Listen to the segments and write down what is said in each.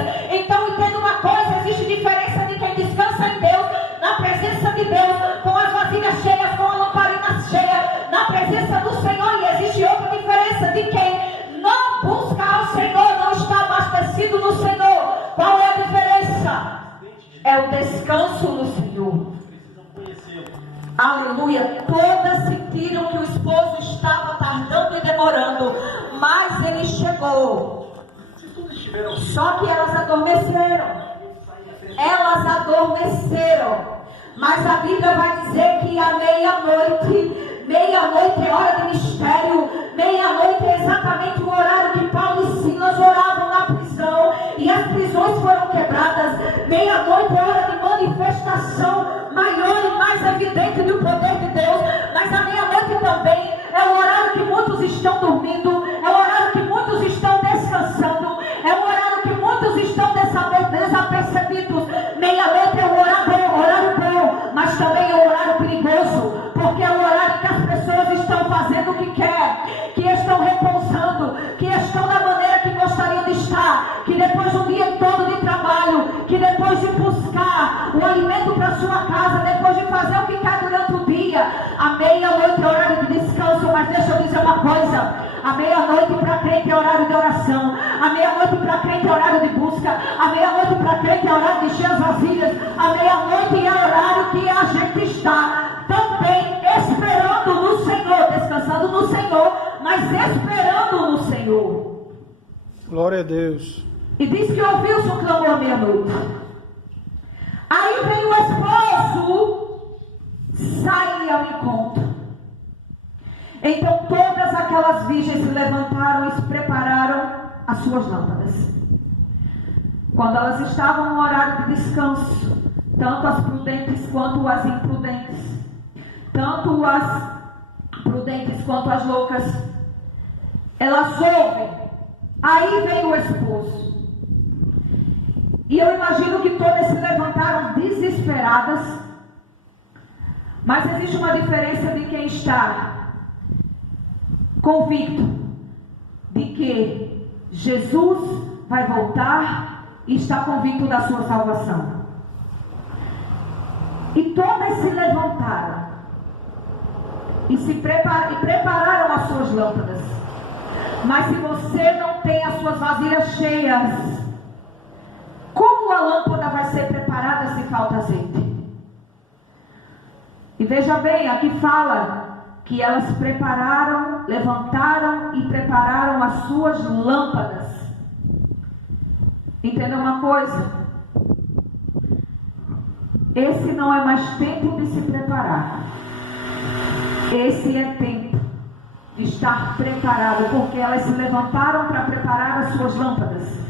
vazias. Então entenda uma coisa: existe diferença de quem descansa em Deus, na presença de Deus, com as vasilhas cheias, com a lamparina cheia, na presença do Senhor. E existe outra diferença de quem não busca ao Senhor, não está abastecido no Senhor. Qual é a diferença? É o descanso no Senhor. Aleluia. Todas sentiram que o esposo estava tardando e demorando, mas ele chegou. Só que elas adormeceram. Elas adormeceram. Mas a Bíblia vai dizer que à meia-noite, meia-noite é hora de mistério. Meia-noite é exatamente o horário que Paulo e Silas oravam na prisão, e as prisões foram quebradas. Meia-noite é hora de manifestação maior e mais evidente do poder de Deus. Mas a meia-noite também é o horário que muitos estão dormindo, é o horário que muitos estão descansando, é o horário que muitos estão desapercebidos. Meia-noite é um horário bom, mas também é um horário perigoso, porque é o horário que as pessoas estão fazendo o que quer, que estão repousando, que estão da maneira que gostariam de estar, que depois de um dia todo de trabalho, que depois de buscar o alimento para sua casa, depois de fazer o que quer durante o dia, a meia-noite é horário de descanso. Mas deixa eu dizer uma coisa: a meia-noite para crente é horário de oração, a meia-noite para crente é horário de busca, a meia-noite para crente é horário de encher as vasilhas, a meia-noite é horário que a gente está também esperando no Senhor, descansando no Senhor, mas esperando no Senhor. Glória a Deus. E diz que ouviu-se um clamor à meia-noite. Aí vem o esposo sair ao encontro. Então todas aquelas virgens se levantaram e se prepararam as suas lâmpadas. Quando elas estavam no horário de descanso, tanto as prudentes quanto as imprudentes, tanto as prudentes quanto as loucas, elas ouvem. Aí vem o esposo. E eu imagino que todas se levantaram desesperadas. Mas existe uma diferença de quem está convicto de que Jesus vai voltar e está convicto da sua salvação. E todas se levantaram e prepararam as suas lâmpadas. Mas se você não tem as suas vasilhas cheias, como a lâmpada vai ser preparada se falta azeite? E veja bem, aqui fala que elas prepararam, levantaram e prepararam as suas lâmpadas. Entenda uma coisa: esse não é mais tempo de se preparar. Esse é tempo de estar preparado, porque elas se levantaram para preparar as suas lâmpadas.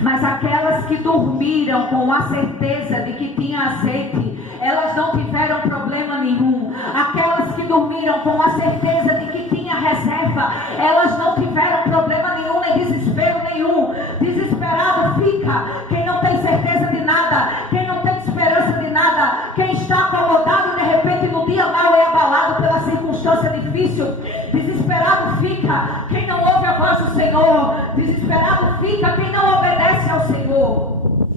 Mas aquelas que dormiram com a certeza de que tinha azeite, elas não tiveram problema nenhum. Aquelas que dormiram com a certeza de que tinha reserva, elas não tiveram problema nenhum, nem desespero nenhum. Desesperado fica quem não tem certeza de nada, quem não tem esperança de nada, quem está acomodado e de repente no dia mal é abalado pela circunstância difícil. Desesperado fica quem não ouve a voz do Senhor. Desesperado fica quem não obedece ao Senhor.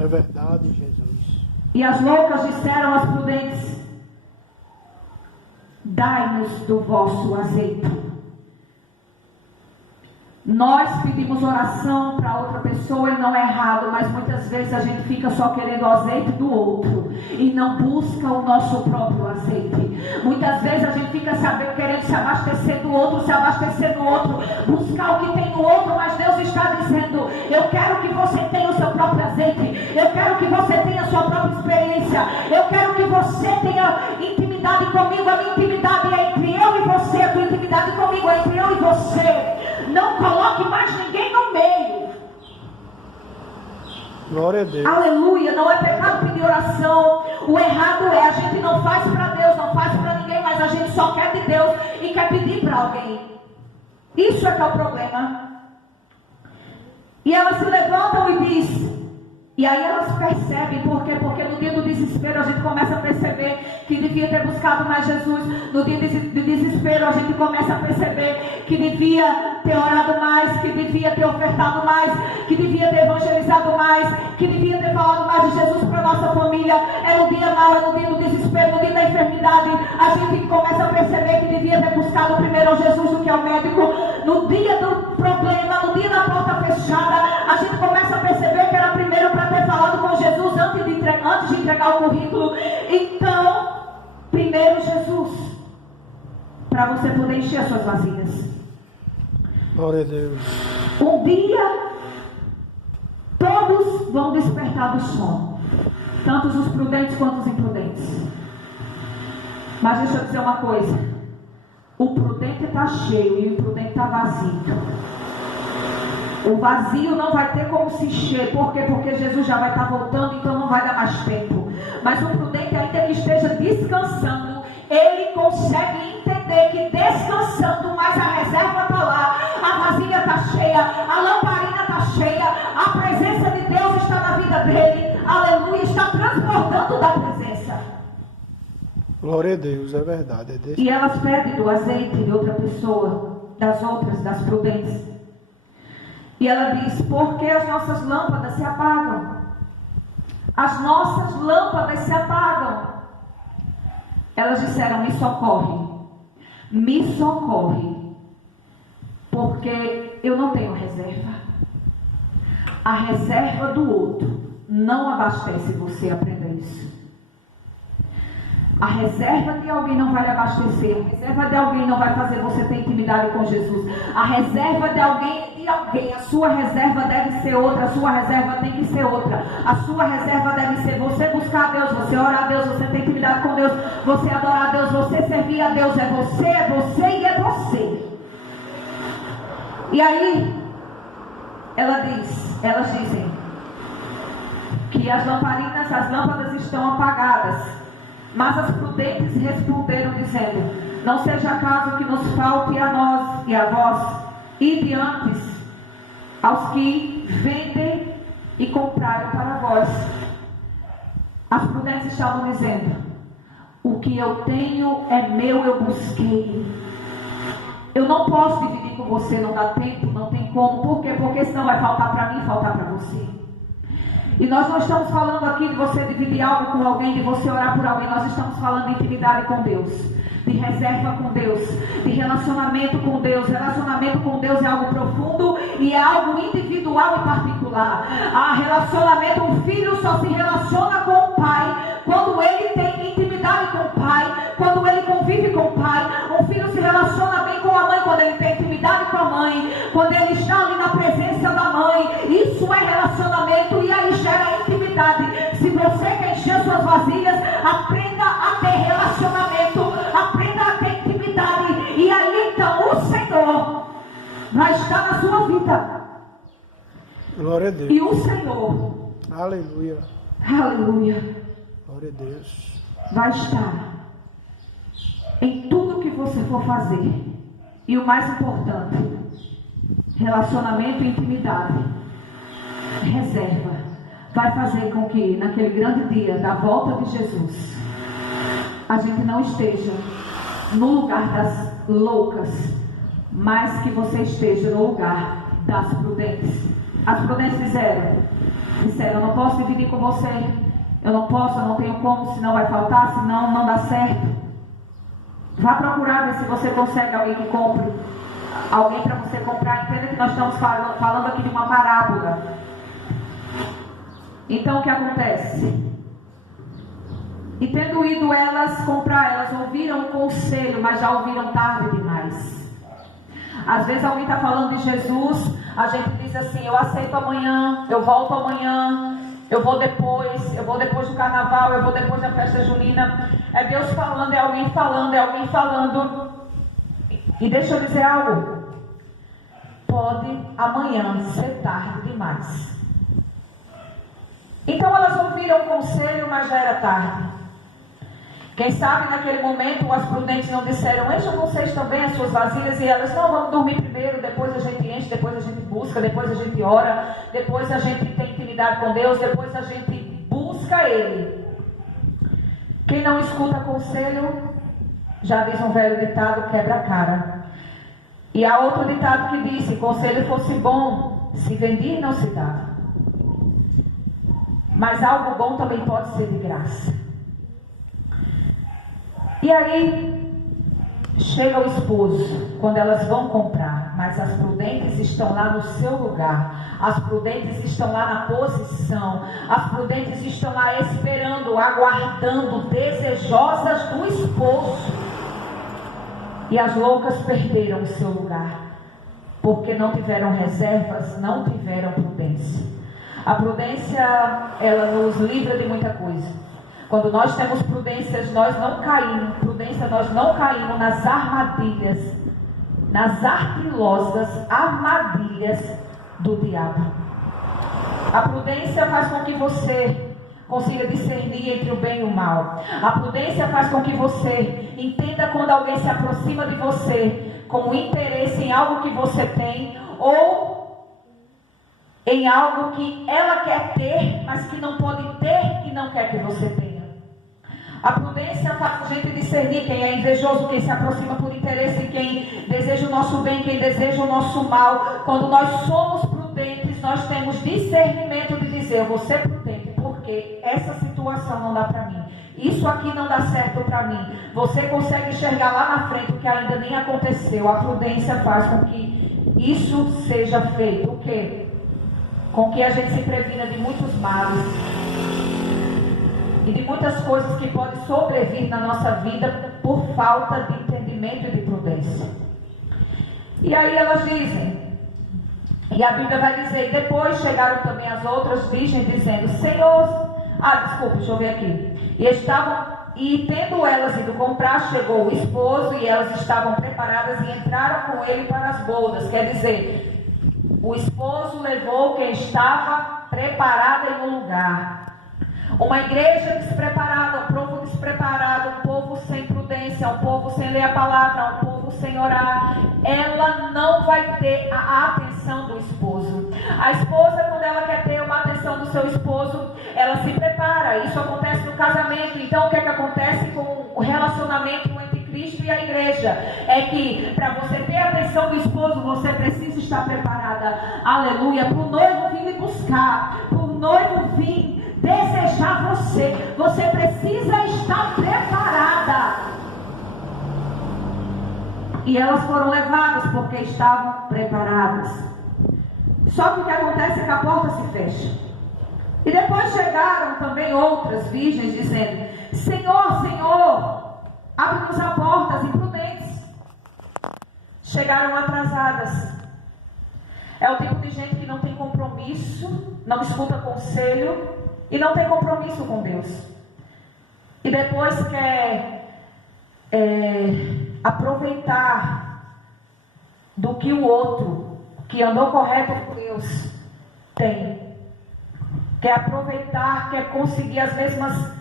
É verdade, Jesus. E as loucas disseram às prudentes: dai-nos do vosso azeite. Nós pedimos oração para outra pessoa e não é errado, mas muitas vezes a gente fica só querendo o azeite do outro e não busca o nosso próprio azeite. Muitas vezes a gente fica querendo se abastecer do outro, buscar o que tem no outro, mas Deus está dizendo: eu quero que você tenha o seu próprio azeite, eu quero que você tenha a sua própria experiência, eu quero que você tenha intimidade comigo. A minha intimidade é entre eu e você, a tua intimidade comigo é entre eu e você. Não coloque mais ninguém no meio. Glória a Deus. Aleluia. Não é pecado pedir oração. O errado é a gente não faz para Deus, não faz para ninguém, mas a gente só quer de Deus e quer pedir para alguém. Isso é que é o problema. E elas se levantam e dizem. E aí elas percebem, por quê? Porque no dia do desespero a gente começa a perceber que devia ter buscado mais Jesus. No dia do desespero a gente começa a perceber que devia ter orado mais, que devia ter ofertado mais, que devia ter evangelizado mais, que devia ter falado mais de Jesus para nossa família. É no dia mau, é no dia do desespero, no dia da enfermidade, a gente começa a perceber que devia ter buscado primeiro Jesus do que ao médico. No dia do problema, no dia da porta fechada, a gente começa a perceber que era primeiro para ter falado com Jesus antes de entregar o currículo. Então, primeiro Jesus, para você poder encher as suas vasilhas. Glória a Deus. Um dia, todos vão despertar do sono, tanto os prudentes quanto os imprudentes. Mas deixa eu dizer uma coisa: o prudente está cheio e o imprudente está vazio. O vazio não vai ter como se encher. Por quê? Porque Jesus já vai estar voltando, então não vai dar mais tempo. Mas o prudente, ainda que esteja descansando, ele consegue entender que descansando, mas a reserva está lá, a vasilha está cheia, a lamparina está cheia, a presença de Deus está na vida dele. Aleluia, está transbordando da presença. Glória a Deus, é verdade. E elas pedem do azeite de outra pessoa, das outras, das prudentes. E ela diz: por que as nossas lâmpadas se apagam? As nossas lâmpadas se apagam. Elas disseram: me socorre, porque eu não tenho reserva. A reserva do outro não abastece você, aprenda isso. A reserva de alguém não vai lhe abastecer. A reserva de alguém não vai fazer você ter intimidade com Jesus. A reserva de alguém, a sua reserva deve ser outra. A sua reserva tem que ser outra. A sua reserva deve ser você buscar a Deus, você orar a Deus, você ter intimidade com Deus, você adorar a Deus, você servir a Deus. É você e é você. E aí, elas dizem que as lâmpadas estão apagadas. Mas as prudentes responderam dizendo: não seja caso que nos falte a nós e a vós, ide antes aos que vendem e compraram para vós. As prudentes estavam dizendo: o que eu tenho é meu, eu busquei. Eu não posso dividir com você, não dá tempo, não tem como. Por quê? Porque senão vai faltar para mim, faltar para você. E nós não estamos falando aqui de você dividir algo com alguém, de você orar por alguém. Nós estamos falando de intimidade com Deus, de reserva com Deus, de relacionamento com Deus. Relacionamento com Deus é algo profundo e é algo individual e particular. Relacionamento, um filho só se relaciona com o pai quando ele tem intimidade com o pai, quando ele convive com o pai. Um filho se relaciona bem com a mãe quando ele tem intimidade com a mãe, quando ele está ali na presença da mãe. Isso é relacionamento e aí gera intimidade. Se você quer encher suas vasilhas, aprenda a ter relacionamento, aprenda a ter intimidade, e aí então o Senhor vai estar na sua vida. Glória a Deus. E o Senhor, aleluia, glória a Deus, vai estar em tudo que você for fazer. E o mais importante, relacionamento e intimidade, reserva, vai fazer com que naquele grande dia da volta de Jesus, a gente não esteja no lugar das loucas, mas que você esteja no lugar das prudentes. As prudentes disseram: eu não posso dividir com você, eu não tenho como, senão vai faltar, senão não dá certo. Vá procurar ver se você consegue alguém que compre, alguém para você comprar. Entenda que nós estamos falando aqui de uma parábola. Então o que acontece? E tendo ido elas comprar, elas ouviram o conselho, mas já ouviram tarde demais. Às vezes alguém está falando de Jesus, a gente diz assim: eu aceito amanhã, eu volto amanhã, eu vou depois do carnaval, eu vou depois da festa junina. É Deus falando, é alguém falando. E deixa eu dizer algo: pode amanhã ser tarde demais. Então elas ouviram o conselho, mas já era tarde. Quem sabe naquele momento as prudentes não disseram: encham vocês também as suas vasilhas. E elas: não, vamos dormir primeiro, depois a gente enche, depois a gente busca, depois a gente ora, depois a gente tem intimidade com Deus, depois a gente busca Ele. Quem não escuta conselho, já diz um velho ditado, quebra a cara. E há outro ditado que diz: se conselho fosse bom, se vendia e não se dava. Mas algo bom também pode ser de graça. E aí, chega o esposo, quando elas vão comprar, mas as prudentes estão lá no seu lugar, as prudentes estão lá na posição, as prudentes estão lá esperando, aguardando, desejosas do esposo. E as loucas perderam o seu lugar, porque não tiveram reservas, não tiveram prudência. A prudência, ela nos livra de muita coisa. Quando nós temos prudências, nós não caímos nas armadilhas, nas arquilosas armadilhas do diabo. A prudência faz com que você consiga discernir entre o bem e o mal. A prudência faz com que você entenda quando alguém se aproxima de você com interesse em algo que você tem ou em algo que ela quer ter, mas que não pode ter e não quer que você tenha. A prudência faz a gente discernir quem é invejoso, quem se aproxima por interesse, quem deseja o nosso bem, quem deseja o nosso mal. Quando nós somos prudentes, nós temos discernimento de dizer: eu vou ser prudente, porque essa situação não dá para mim. Isso aqui não dá certo para mim. Você consegue enxergar lá na frente o que ainda nem aconteceu. A prudência faz com que isso seja feito. O quê? Com que a gente se previna de muitos males e de muitas coisas que podem sobrevir na nossa vida por falta de entendimento e de prudência. E aí elas dizem, e a Bíblia vai dizer: e depois chegaram também as outras virgens dizendo: Senhor, deixa eu ver aqui. E tendo elas ido comprar, chegou o esposo, e elas estavam preparadas e entraram com ele para as bodas. Quer dizer, o esposo levou quem estava preparado em um lugar. Uma igreja despreparada, um povo despreparado, um povo sem prudência, um povo sem ler a palavra, um povo sem orar, ela não vai ter a atenção do esposo. A esposa, quando ela quer ter uma atenção do seu esposo, ela se prepara. Isso acontece no casamento. Então, o que é que acontece com o relacionamento entre Cristo e a igreja? É que para você ter a atenção do esposo, você precisa estar preparada. Aleluia. Para o noivo vir me buscar, para o noivo vir desejar você, você precisa estar preparada. E elas foram levadas porque estavam preparadas. Só que o que acontece é que a porta se fecha. E depois chegaram também outras virgens dizendo: Senhor, Senhor, abre-nos a porta. As imprudentes chegaram atrasadas. É o tipo de gente que não tem compromisso, não escuta conselho e não tem compromisso com Deus. E depois quer aproveitar do que o outro, que andou correto com Deus, tem. Quer aproveitar, quer conseguir as mesmas,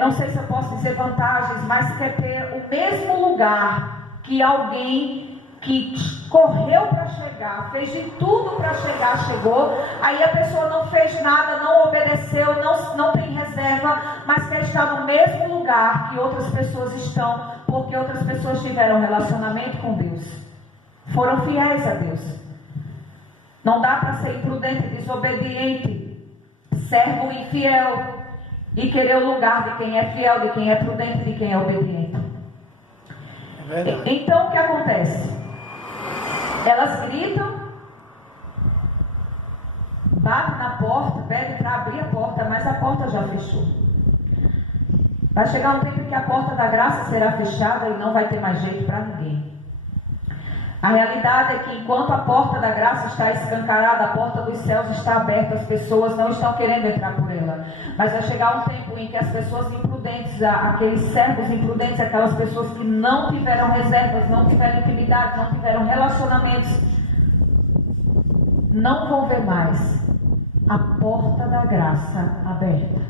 não sei se eu posso dizer vantagens, mas quer ter o mesmo lugar que alguém que correu para chegar, fez de tudo para chegar, chegou. Aí a pessoa não fez nada, não obedeceu, não tem reserva, mas quer estar no mesmo lugar que outras pessoas estão, porque outras pessoas tiveram relacionamento com Deus, foram fiéis a Deus. Não dá para ser imprudente, desobediente, servo infiel e querer o lugar de quem é fiel, de quem é prudente, de quem é obediente. Então o que acontece? Elas gritam, batem na porta, pedem para abrir a porta, mas a porta já fechou. Vai chegar um tempo que a porta da graça será fechada e não vai ter mais jeito para ninguém. A realidade é que enquanto a porta da graça está escancarada, a porta dos céus está aberta, as pessoas não estão querendo entrar por ela. Mas vai chegar um tempo em que as pessoas imprudentes, aqueles servos imprudentes, aquelas pessoas que não tiveram reservas, não tiveram intimidade, não tiveram relacionamentos, não vão ver mais a porta da graça aberta.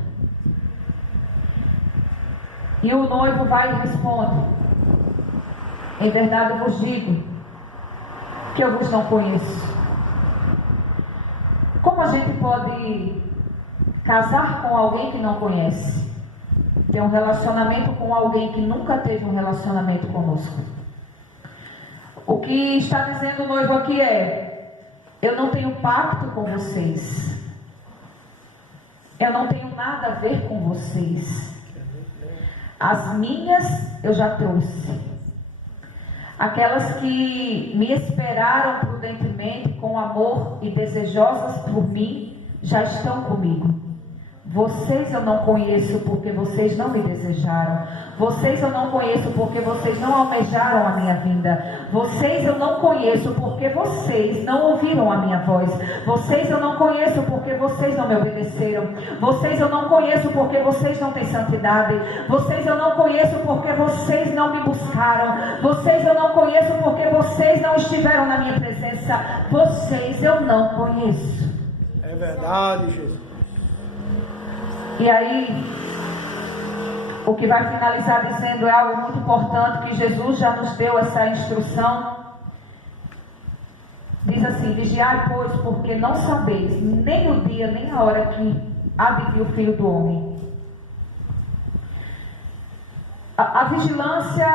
E o noivo vai e responde: em verdade eu vos digo que eu vos não conheço. Como a gente pode casar com alguém que não conhece? Ter um relacionamento com alguém que nunca teve um relacionamento conosco? O que está dizendo o noivo aqui é: eu não tenho pacto com vocês. Eu não tenho nada a ver com vocês. As minhas eu já trouxe. Aquelas que me esperaram prudentemente, com amor e desejosas por mim, já estão comigo. Vocês eu não conheço porque vocês não me desejaram. Vocês eu não conheço porque vocês não almejaram a minha vinda. Vocês eu não conheço porque vocês não ouviram a minha voz. Vocês eu não conheço porque vocês não me obedeceram. Vocês eu não conheço porque vocês não têm santidade. Vocês eu não conheço porque vocês não me buscaram. Vocês eu não conheço porque vocês não estiveram na minha presença. Vocês eu não conheço. É verdade, Jesus. E aí, o que vai finalizar dizendo é algo muito importante, que Jesus já nos deu essa instrução. Diz assim: vigiai, pois, porque não sabeis nem o dia, nem a hora que há de vir o Filho do Homem. A vigilância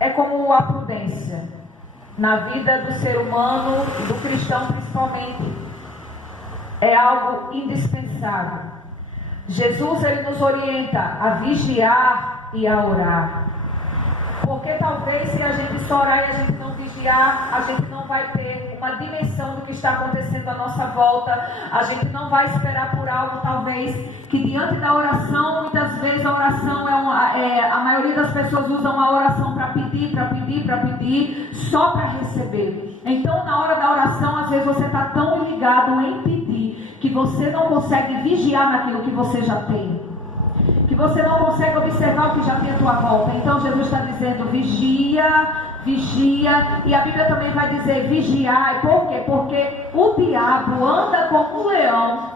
é como a prudência na vida do ser humano, do cristão principalmente. É algo indispensável. Jesus, ele nos orienta a vigiar e a orar. Porque talvez se a gente só orar e a gente não vigiar, a gente não vai ter uma dimensão do que está acontecendo à nossa volta. A gente não vai esperar por algo, talvez, que diante da oração, muitas vezes a oração a maioria das pessoas usam a oração para pedir, só para receber. Então, na hora da oração, às vezes você está tão ligado em pedir, que você não consegue vigiar naquilo que você já tem, que você não consegue observar o que já tem à tua volta. Então Jesus está dizendo: vigia, e a Bíblia também vai dizer vigiai. Por quê? Porque o diabo anda como um leão,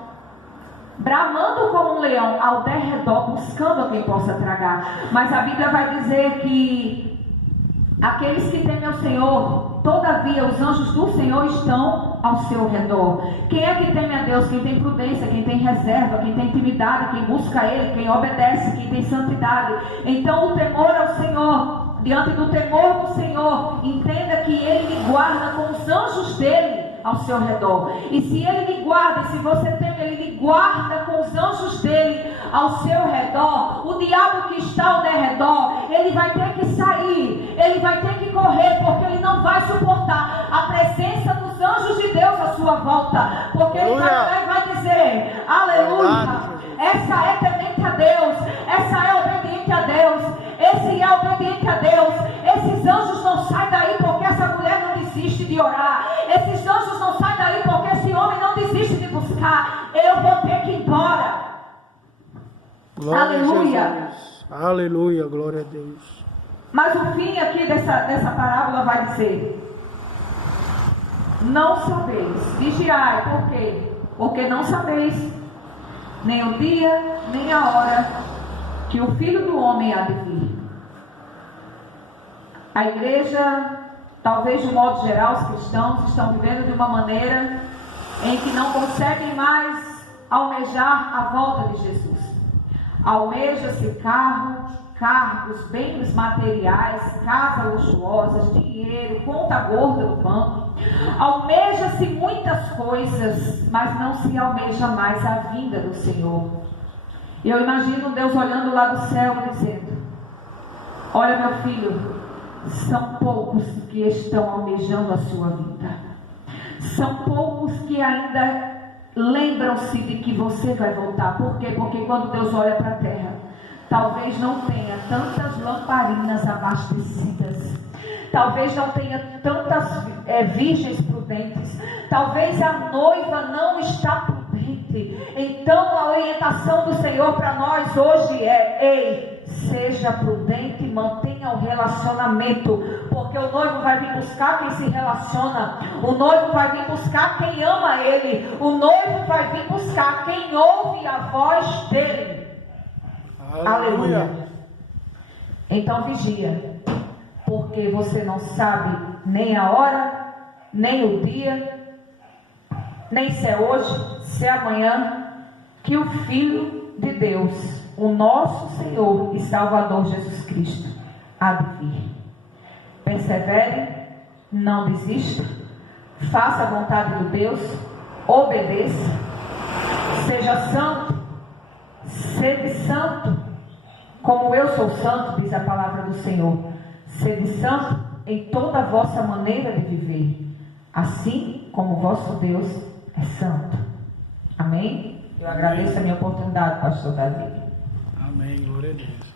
bramando como um leão ao derredor, buscando a quem possa tragar. Mas a Bíblia vai dizer que aqueles que temem ao Senhor, todavia os anjos do Senhor estão ao seu redor. Quem é que teme a Deus? Quem tem prudência, quem tem reserva, quem tem intimidade, quem busca Ele, quem obedece, quem tem santidade. Então o temor ao Senhor, diante do temor do Senhor, entenda que Ele lhe guarda com os anjos dele ao seu redor. E se Ele lhe guarda, e se você teme, Ele lhe guarda com os anjos dele ao seu redor. O diabo que está ao derredor, ele vai ter que sair, ele vai ter que correr, porque ele não vai suportar a presença dos anjos de Deus à sua volta. Porque ele vai dizer: aleluia, essa é temente a Deus, essa é obediente a Deus, esse é obediente a Deus. Esses anjos não saem daí porque essa mulher não desiste de orar. Esses anjos não saem daí porque esse homem não desiste de buscar. Eu vou ter que ir embora. Glória aleluia. A Jesus. Aleluia, glória a Deus. Mas o fim aqui dessa parábola vai dizer: não sabeis, vigiai. Por quê? Porque não sabeis nem o dia, nem a hora que o Filho do Homem há de vir. A igreja, talvez de modo geral, os cristãos estão vivendo de uma maneira em que não conseguem mais almejar a volta de Jesus. Almeja-se cargos, bens materiais, casas luxuosas, dinheiro, conta gorda no banco. Almeja-se muitas coisas, mas não se almeja mais a vinda do Senhor. E eu imagino Deus olhando lá do céu e dizendo: olha, meu filho, são poucos que estão almejando a sua vida. São poucos que ainda lembram-se de que você vai voltar. Por quê? Porque quando Deus olha para a terra, talvez não tenha tantas lamparinas abastecidas, talvez não tenha tantas virgens prudentes, talvez a noiva não está prudente. Então a orientação do Senhor para nós hoje é: ei, seja prudente, mantenha o relacionamento, porque o noivo vai vir buscar quem se relaciona, o noivo vai vir buscar quem ama Ele, o noivo vai vir buscar quem ouve a voz dele. Aleluia. Então vigia, porque você não sabe nem a hora, nem o dia, nem se é hoje, se é amanhã, que o Filho de Deus, o nosso Senhor e Salvador Jesus Cristo, há de vir. Persevere Não desista. Faça a vontade de Deus. Obedeça. Seja santo. Sede santo. Como eu sou santo, diz a palavra do Senhor. Sede santo em toda a vossa maneira de viver. Assim como o vosso Deus é santo. Amém? Eu agradeço a minha oportunidade, pastor Davi. Amém, glória a Deus.